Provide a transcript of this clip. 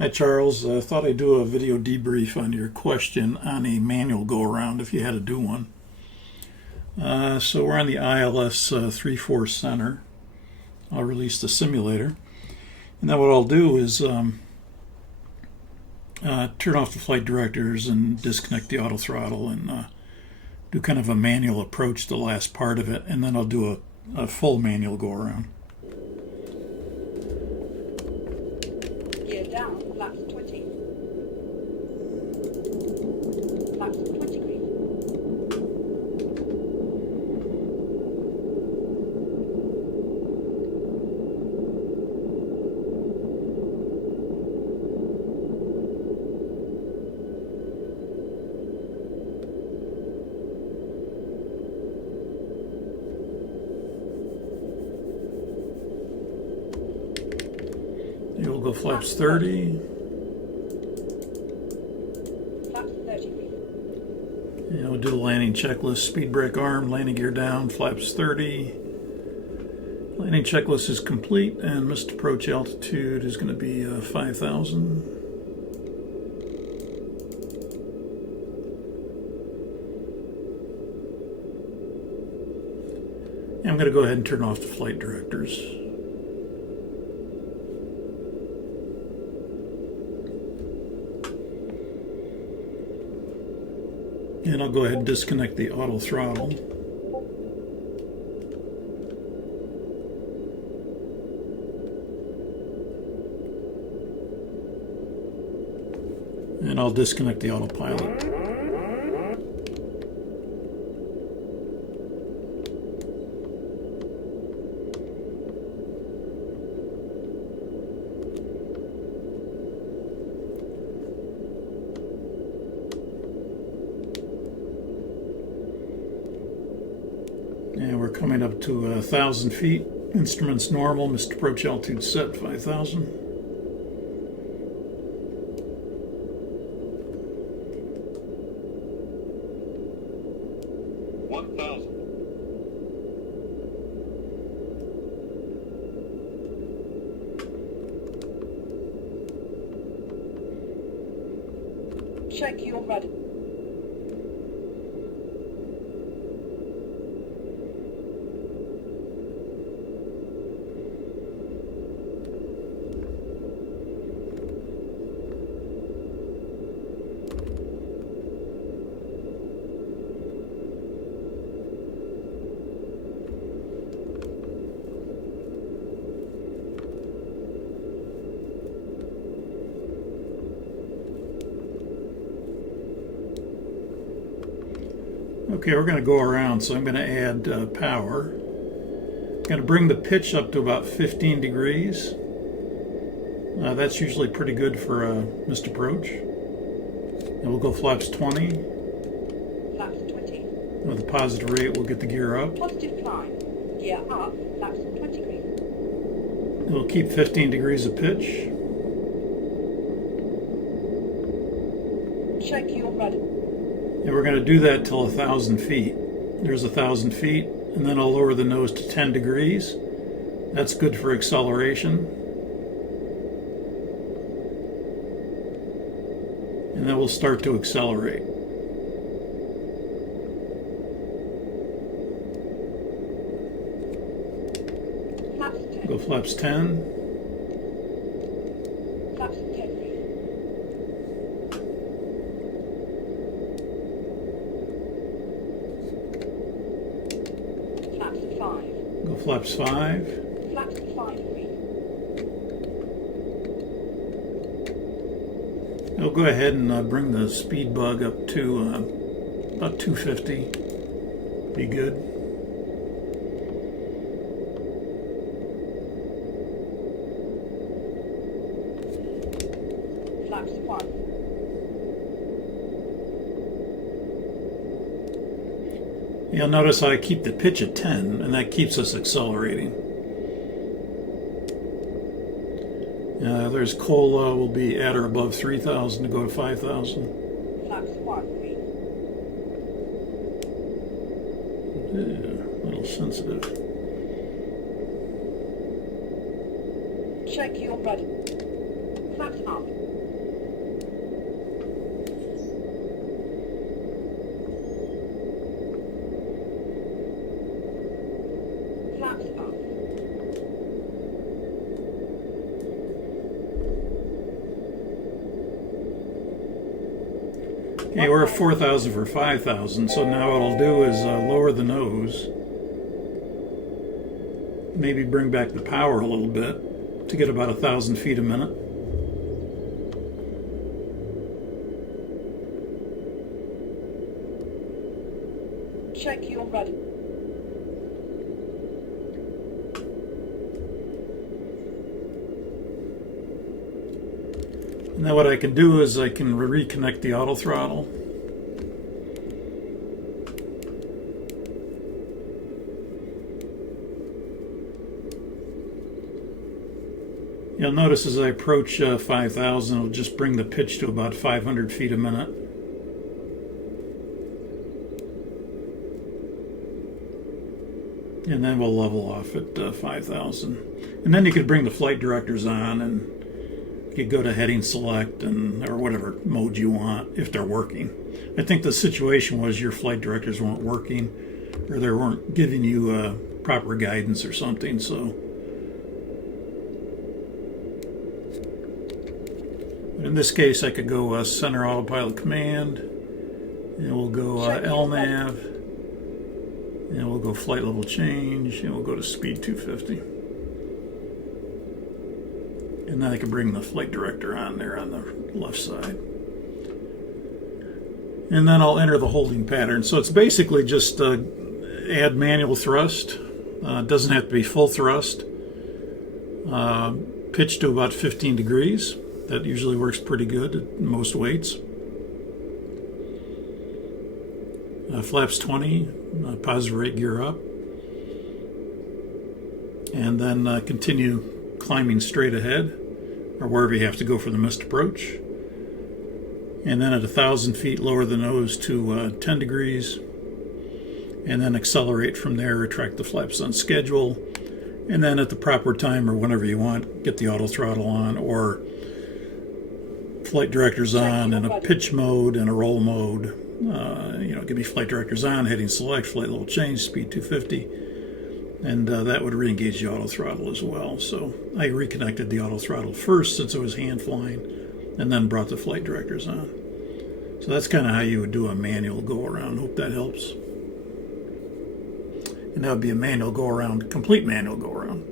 Hi Charles, I thought I'd do a video debrief on your question on a manual go-around if you had to do one. So we're on the ILS 3-4 center. I'll release the simulator. And then what I'll do is turn off the flight directors and disconnect the auto throttle and do kind of a manual approach to the last part of it. And then I'll do a full manual go-around. Gear down, flaps 20. Flaps 20 green. You'll go flaps 30. Flaps 30 green. And we'll do the landing checklist. Speed brake arm, landing gear down, flaps 30. Landing checklist is complete, and missed approach altitude is going to be 5,000. And I'm going to go ahead and turn off the flight directors. And I'll go ahead and disconnect the auto throttle. And I'll disconnect the autopilot. And we're coming up to 1,000 feet. Instruments normal. Missed approach altitude set 5,000. Check your rudder. Okay, we're going to go around, so I'm going to add power. Going to bring the pitch up to about 15 degrees. That's usually pretty good for a missed approach. And we'll go flaps 20. Flaps 20. With a positive rate, we'll get the gear up. Positive climb. Gear up, flaps 20 green. We'll keep 15 degrees of pitch. Check your rudder. And we're going to do that till 1,000 feet. There's 1,000 feet, and then I'll lower the nose to 10 degrees. That's good for acceleration. And then we'll start to accelerate. Flaps 10. Go flaps 10. Flaps 10 green. Flaps 5. Go flaps 5. Flaps 5 green. I'll go ahead and bring the speed bug up to about 250. Be good. Flaps 1. You'll notice I keep the pitch at 10, and that keeps us accelerating. There's COLA will be at or above 3,000 to go to 5,000. Flaps 1 green. A little sensitive. Check your rudder. Flaps up. Okay, we're at 4,000 for 5,000, so now what I'll do is lower the nose. Maybe bring back the power a little bit to get about 1,000 feet a minute. Check your rudder. And then what I can do is I can reconnect the auto throttle. You'll notice as I approach 5,000, it'll just bring the pitch to about 500 feet a minute. And then we'll level off at 5,000. And then you could bring the flight directors on, and you could go to heading select or whatever mode you want if they're working. I think the situation was your flight directors weren't working, or they weren't giving you proper guidance or something. So in this case, I could go center autopilot command, and we'll go LNAV, and we'll go flight level change, and we'll go to speed 250. And then I can bring the flight director on there on the left side. And then I'll enter the holding pattern. So it's basically just add manual thrust. Doesn't have to be full thrust. Pitch to about 15 degrees. That usually works pretty good at most weights. Flaps 20, positive rate gear up. And then continue climbing straight ahead, or wherever you have to go for the missed approach. And then at 1,000 feet, lower the nose to 10 degrees. And then accelerate from there, retract the flaps on schedule. And then at the proper time, or whenever you want, get the auto throttle on, or flight directors on, and a pitch mode and a roll mode. Give me flight directors on, heading select, flight level change, speed 250, and that would re-engage the auto throttle as well. So I reconnected the auto throttle first since it was hand flying, and then brought the flight directors on. So that's kind of how you would do a manual go around. Hope that helps. And that would be a manual go around, complete manual go around.